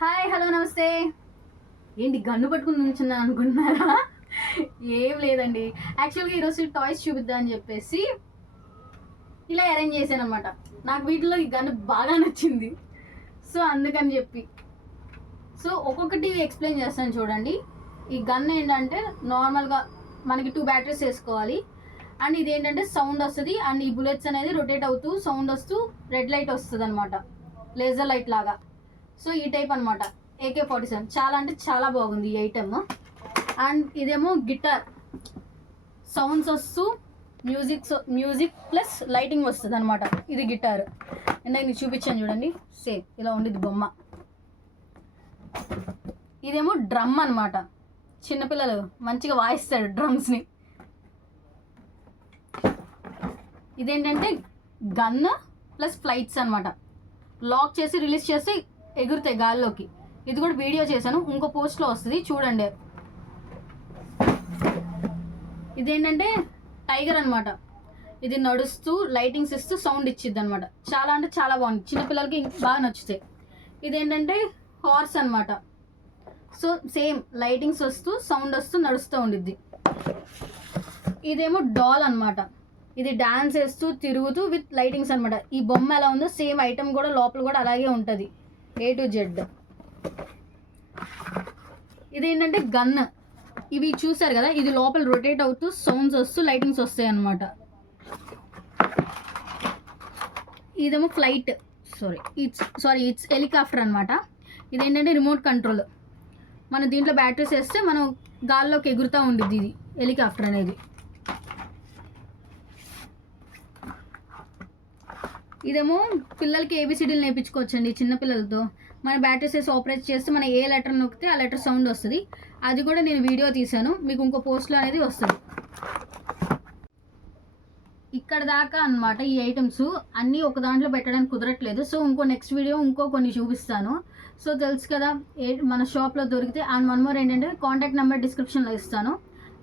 Hi, hello, నమస్తే. ఏంటి gun పట్టుకుని నుంచున్నాను అనుకుంటున్నారా? ఏం లేదండి. యాక్చువల్గా ఈరోజు టాయ్స్ చూపిద్దాం అని చెప్పేసి ఇలా అరేంజ్ చేశాను అనమాట. నాకు వీటిలో ఈ గన్ను బాగా నచ్చింది, సో అందుకని చెప్పి ఒక్కొక్కటి ఎక్స్ప్లెయిన్ చేస్తాను చూడండి. ఈ గన్ ఏంటంటే నార్మల్గా మనకి 2 బ్యాటరీస్ వేసుకోవాలి. అండ్ ఇది ఏంటంటే సౌండ్ వస్తుంది. అండ్ ఈ బుల్లెట్స్ అనేది రొటేట్ అవుతూ సౌండ్ వస్తూ రెడ్ లైట్ వస్తుంది అనమాట, లేజర్ లైట్ లాగా. సో ఈ టైప్ అనమాట AK-47. చాలా అంటే చాలా బాగుంది ఈ ఐటమ్. అండ్ ఇదేమో గిటార్, సౌండ్స్ వస్తూ మ్యూజిక్ ప్లస్ లైటింగ్ వస్తుంది అనమాట. ఇది గిటార్. ఇందాక నీకు చూపించాను చూడండి, సేమ్ ఇలా ఉండేది బొమ్మ. ఇదేమో డ్రమ్ అనమాట. చిన్నపిల్లలు మంచిగా వాయిస్తాడు డ్రమ్స్ని. ఇదేంటంటే గన్ ప్లస్ ఫ్లైట్స్ అనమాట. లాక్ చేసి రిలీజ్ చేస్తే ఎగురుతాయి గాల్లోకి. ఇది కూడా వీడియో చేశాను, ఇంకో పోస్ట్లో వస్తుంది చూడండి. ఇదేంటంటే టైగర్ అనమాట. ఇది నడుస్తూ లైటింగ్స్ ఇస్తూ సౌండ్ ఇచ్చిద్ది అనమాట. చాలా అంటే చాలా బాగుంది, చిన్నపిల్లలకి బాగా నచ్చుతాయి. ఇదేంటంటే హార్స్ అనమాట. సో సేమ్ లైటింగ్స్ వస్తూ సౌండ్ వస్తూ నడుస్తూ ఉండిద్ది. ఇదేమో డాల్ అనమాట. ఇది డాన్స్ వేస్తూ తిరుగుతూ విత్ లైటింగ్స్ అనమాట. ఈ బొమ్మ ఎలా ఉందో సేమ్ ఐటమ్ కూడా లోపల కూడా అలాగే ఉంటుంది, A to Z. ఇదేంటంటే గన్. ఇవి చూసారు కదా, ఇది లోపల రొటేట్ అవుతూ సౌండ్స్ వస్తూ లైటింగ్స్ వస్తాయి అనమాట. ఇదేమో ఫ్లైట్, ఇట్స్ హెలికాప్టర్ అనమాట. ఇదేంటంటే రిమోట్ కంట్రోల్. మనం దీంట్లో బ్యాటరీస్ వేస్తే మనం గాల్లోకి ఎగురుతూ ఉండిద్ది ఇది హెలికాప్టర్ అనేది. ఇదేమో పిల్లలకి ABCDలు నేర్పించుకోవచ్చండి చిన్నపిల్లలతో. మన బ్యాటరీస్ వేసి ఆపరేట్ చేస్తే మన ఏ లెటర్ నొక్కితే ఆ లెటర్ సౌండ్ వస్తుంది. అది కూడా నేను వీడియో తీశాను, మీకు ఇంకో పోస్ట్లో అనేది వస్తుంది. ఇక్కడ దాకా అనమాట ఈ ఐటమ్స్ అన్నీ ఒక దాంట్లో పెట్టడానికి కుదరట్లేదు. సో నెక్స్ట్ వీడియో కొన్ని చూపిస్తాను. సో తెలుసు కదా మన షాప్లో దొరికితే. అండ్ వన్ మోర్ ఏంటంటే కాంటాక్ట్ నెంబర్ డిస్క్రిప్షన్లో ఇస్తాను,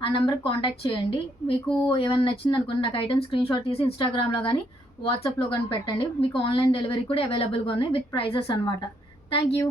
ఆ నెంబర్కి కాంటాక్ట్ చేయండి. మీకు ఏమైనా నచ్చింది అనుకోండి, నాకు ఐటమ్ స్క్రీన్ షాట్ తీసి ఇన్స్టాగ్రామ్లో కానీ వాట్సాప్లో కానీ పెట్టండి. మీకు ఆన్లైన్ డెలివరీ కూడా అవైలబుల్గా ఉన్నాయి విత్ ప్రైజెస్ అనమాట. Thank you.